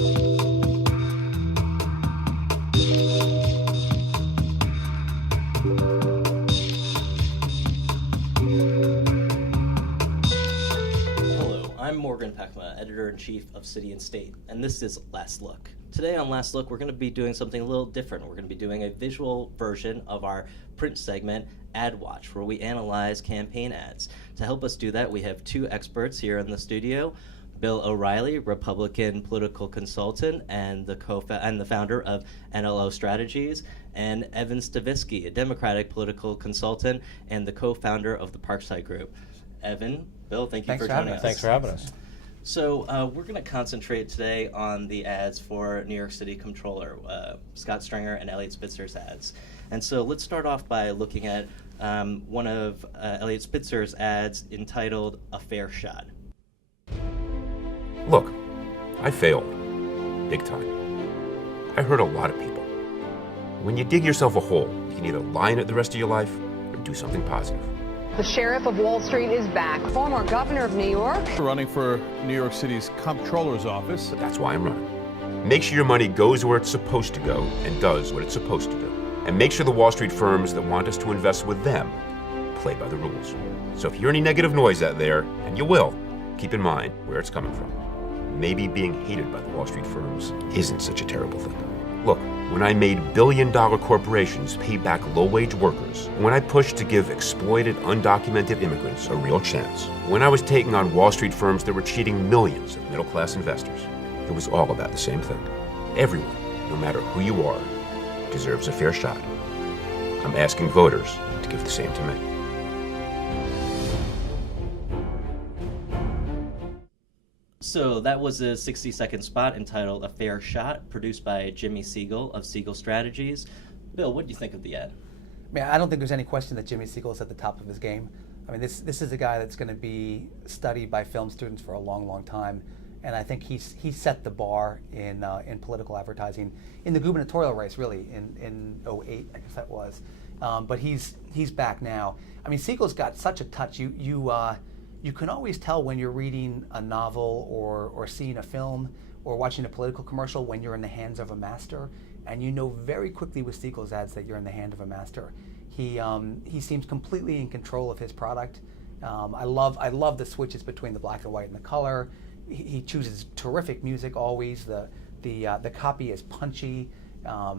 I'm Morgan Pehme, Editor-in-Chief of City and State, and this is Last Look. Today on Last Look, we're going to be doing something a little different. We're going to be doing a visual version of our print segment, Ad Watch, where we analyze campaign ads. To help us do that, we have two experts here in the studio, Bill O'Reilly, Republican political consultant and the founder of NLO Strategies, and Evan Stavisky, a Democratic political consultant and the co-founder of the Parkside Group. Evan, Bill, thank you for joining us. Thanks for having us. So we're going to concentrate today on the ads for New York City Comptroller, Scott Stringer and Eliot Spitzer's ads. And so let's start off by looking at one of Eliot Spitzer's ads entitled A Fair Shot. Look, I failed. Big time. I hurt a lot of people. When you dig yourself a hole, you can either lie in it the rest of your life or do something positive. The sheriff of Wall Street is back. Former governor of New York. Running for New York City's Comptroller's office. That's why I'm running. Make sure your money goes where it's supposed to go and does what it's supposed to do. And make sure the Wall Street firms that want us to invest with them play by the rules. So if you hear any negative noise out there, and you will, keep in mind where it's coming from. Maybe being hated by the Wall Street firms isn't such a terrible thing. Look, when I made billion-dollar corporations pay back low-wage workers, when I pushed to give exploited, undocumented immigrants a real chance, when I was taking on Wall Street firms that were cheating millions of middle-class investors, it was all about the same thing. Everyone, no matter who you are, deserves a fair shot. I'm asking voters to give the same to me. So that was a 60-second spot entitled A Fair Shot, produced by Jimmy Siegel of Siegel Strategies. Bill, what do you think of the ad? I mean, I don't think there's any question that Jimmy Siegel is at the top of his game. I mean, this is a guy that's going to be studied by film students for a long, long time, and I think he set the bar in political advertising in the gubernatorial race, really, in 2008, I guess that was. But he's back now. I mean, Siegel's got such a touch. You can always tell when you're reading a novel or seeing a film or watching a political commercial when you're in the hands of a master, and you know very quickly with Siegel's ads that you're in the hand of a master. He seems completely in control of his product. I love the switches between the black and white and the color. He chooses terrific music always. The copy is punchy. I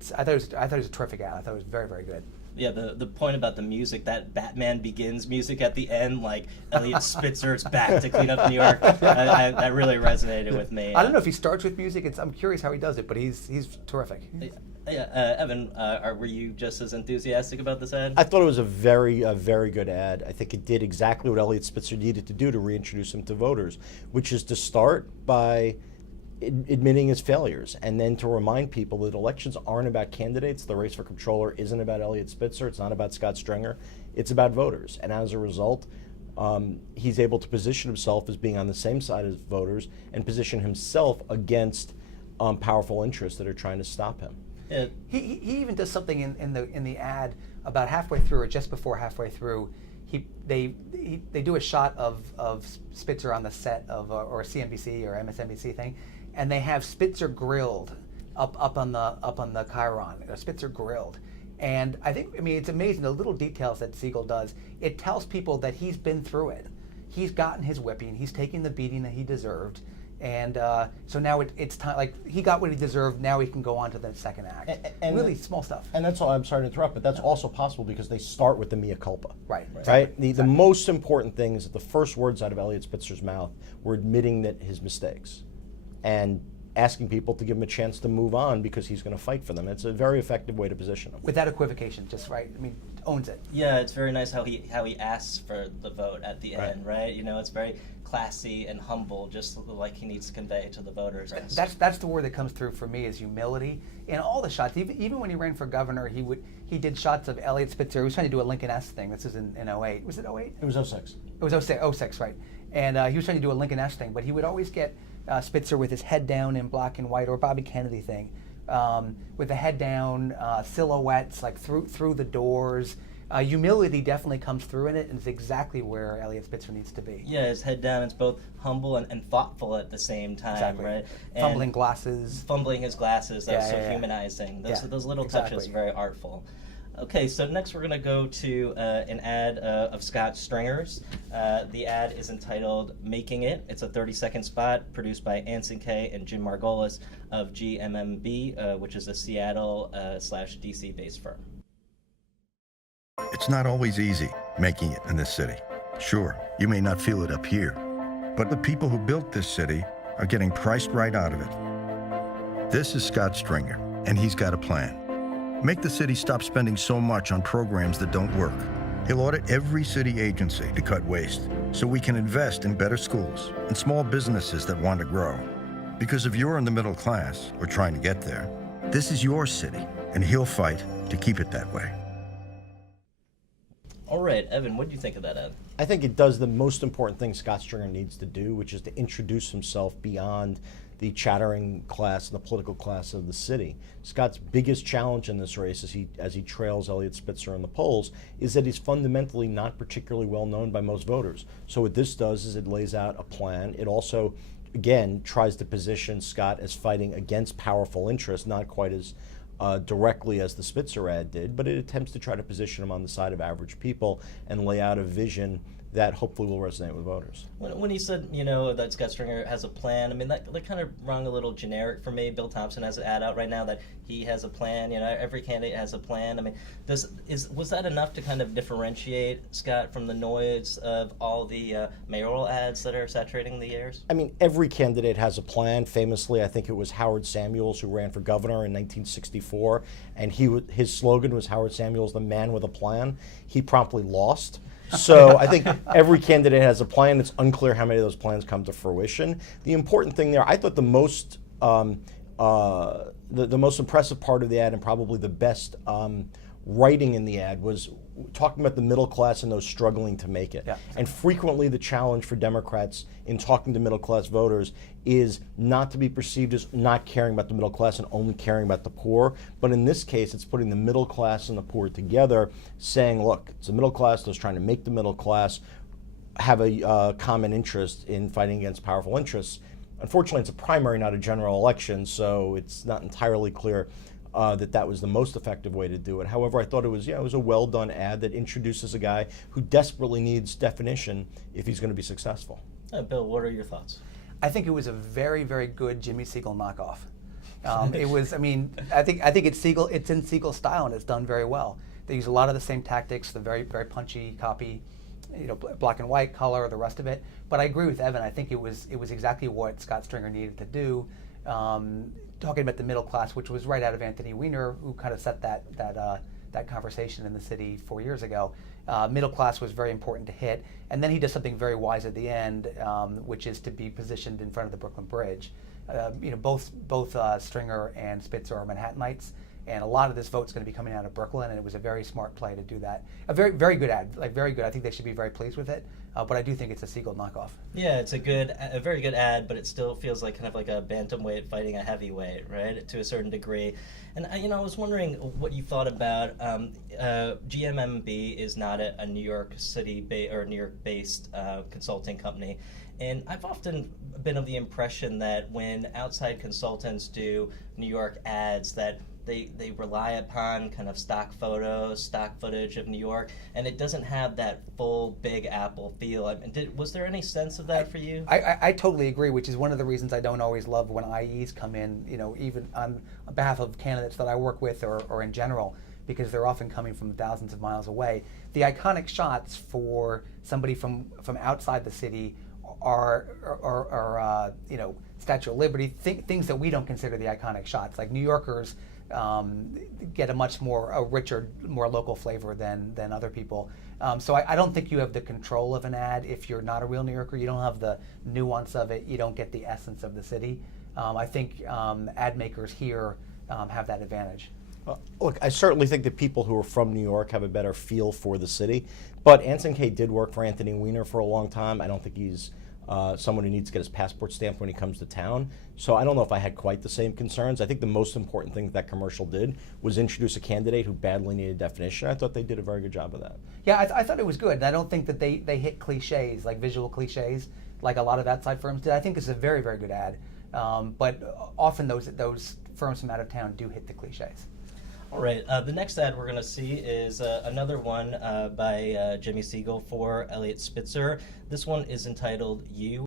thought it was a terrific ad. I thought it was very, very good. Yeah, the point about the music, that Batman Begins music at the end, like Eliot Spitzer's back to clean up New York, that really resonated with me. I don't know if he starts with music. I'm curious how he does it, but he's terrific. Evan, were you just as enthusiastic about this ad? I thought it was a very good ad. I think it did exactly what Eliot Spitzer needed to do to reintroduce him to voters, which is to start by admitting his failures, and then to remind people that elections aren't about candidates. The race for comptroller isn't about Eliot Spitzer. It's not about Scott Stringer. It's about voters. And as a result, he's able to position himself as being on the same side as voters and position himself against powerful interests that are trying to stop him. Yeah. He even does something in the ad about halfway through or just before halfway through. They do a shot of Spitzer on the set of or a CNBC or MSNBC thing, and they have Spitzer grilled up on the Chiron. Spitzer grilled, and I mean it's amazing the little details that Siegel does. It tells people that he's been through it. He's gotten his whipping. He's taken the beating that he deserved, and so now it's time. Like he got what he deserved. Now he can go on to the second act. And really small stuff. And that's all. I'm sorry to interrupt, but that's also possible because they start with the mea culpa. Right. The most important thing is that the first words out of Eliot Spitzer's mouth were admitting that his mistakes, and asking people to give him a chance to move on because he's going to fight for them. It's a very effective way to position him. Without equivocation, just right. I mean, owns it. Yeah, it's very nice how he asks for the vote at the end, right? You know, it's very classy and humble, just like he needs to convey to the voters. That's the word that comes through for me is humility. In all the shots, even when he ran for governor, he did shots of Eliot Spitzer. He was trying to do a Lincoln-esque thing. This is in 2008. Was it 2008? It was 2006. It was 2006, right. And he was trying to do a Lincoln-esque thing, but he would always get Spitzer with his head down in black and white, or Bobby Kennedy thing, with the head down, silhouettes like through the doors, Humility definitely comes through in it, and it's exactly where Eliot Spitzer needs to be. Yeah, his head down. It's both humble and thoughtful at the same time, Exactly. right? And Fumbling glasses. fumbling his glasses. That was Yeah, so yeah, yeah. humanizing. Yeah, Those little exactly. touches, very artful. Okay, so next we're going to go to an ad of Scott Stringer's. The ad is entitled Making It. It's a 30-second spot produced by Anson K. and Jim Margolis of GMMB, which is a Seattle/DC based firm. It's not always easy making it in this city. Sure, you may not feel it up here, but the people who built this city are getting priced right out of it. This is Scott Stringer, and he's got a plan. Make the city stop spending so much on programs that don't work. He'll audit every city agency to cut waste, so we can invest in better schools and small businesses that want to grow. Because if you're in the middle class or trying to get there, this is your city, and he'll fight to keep it that way. All right, Evan, what do you think of that ad? I think it does the most important thing Scott Stringer needs to do, which is to introduce himself beyond the chattering class and the political class of the city. Scott's biggest challenge in this race, as he trails Eliot Spitzer in the polls, is that he's fundamentally not particularly well known by most voters. So what this does is it lays out a plan. It also, again, tries to position Scott as fighting against powerful interests, not quite as directly as the Spitzer ad did, but it attempts to try to position him on the side of average people and lay out a vision that hopefully will resonate with voters. When he said, that Scott Stringer has a plan, I mean, that kind of rung a little generic for me. Bill Thompson has an ad out right now that he has a plan. Every candidate has a plan. I mean, was that enough to kind of differentiate Scott from the noise of all the mayoral ads that are saturating the airs? I mean, every candidate has a plan. Famously, I think it was Howard Samuels who ran for governor in 1964, and his slogan was Howard Samuels, the man with a plan. He promptly lost. So I think every candidate has a plan. It's unclear how many of those plans come to fruition. The important thing there, I thought the most impressive part of the ad, and probably the best writing in the ad, was talking about the middle class and those struggling to make it. Yeah. And frequently the challenge for Democrats in talking to middle class voters is not to be perceived as not caring about the middle class and only caring about the poor. But in this case, it's putting the middle class and the poor together, saying, look, it's the middle class, those trying to make the middle class have a common interest in fighting against powerful interests. Unfortunately, it's a primary, not a general election, so it's not entirely clear that was the most effective way to do it. However, I thought it was a well-done ad that introduces a guy who desperately needs definition if he's going to be successful. Bill, what are your thoughts? I think it was a very, very good Jimmy Siegel knockoff. It was. I mean, I think it's Siegel. It's in Siegel's style, and it's done very well. They use a lot of the same tactics, the very, very punchy copy, black and white, color, the rest of it. But I agree with Evan. I think it was exactly what Scott Stringer needed to do. Talking about the middle class, which was right out of Anthony Weiner, who kind of set that conversation in the city 4 years ago. Middle class was very important to hit, and then he does something very wise at the end, which is to be positioned in front of the Brooklyn Bridge. Both Stringer and Spitzer are Manhattanites, and a lot of this vote's going to be coming out of Brooklyn, and it was a very smart play to do that. A very, very good ad, very good. I think they should be very pleased with it, but I do think it's a Siegel knockoff. Yeah, it's a very good ad, but it still feels like kind of like a bantamweight fighting a heavyweight, right? To a certain degree. And I was wondering what you thought about GMMB is not a New York City or New York based consulting company. And I've often been of the impression that when outside consultants do New York ads, that they rely upon kind of stock photos, stock footage of New York, and it doesn't have that full Big Apple feel. I mean, was there any sense of that for you? I totally agree, which is one of the reasons I don't always love when IEs come in, even on behalf of candidates that I work with or in general, because they're often coming from thousands of miles away. The iconic shots for somebody from outside the city are Statue of Liberty, things that we don't consider the iconic shots. Like New Yorkers get a much more richer, more local flavor than other people. So I don't think you have the control of an ad if you're not a real New Yorker. You don't have the nuance of it. You don't get the essence of the city. I think ad makers here have that advantage. Look, I certainly think that people who are from New York have a better feel for the city. But Anson K. did work for Anthony Weiner for a long time. I don't think he's someone who needs to get his passport stamped when he comes to town. So I don't know if I had quite the same concerns. I think the most important thing that commercial did was introduce a candidate who badly needed definition. I thought they did a very good job of that. Yeah, I thought it was good. And I don't think that they hit cliches, like visual cliches, like a lot of outside firms did. I think it's a very, very good ad. But often those firms from out of town do hit the cliches. All right, the next ad we're going to see is another one by Jimmy Siegel for Eliot Spitzer. This one is entitled You.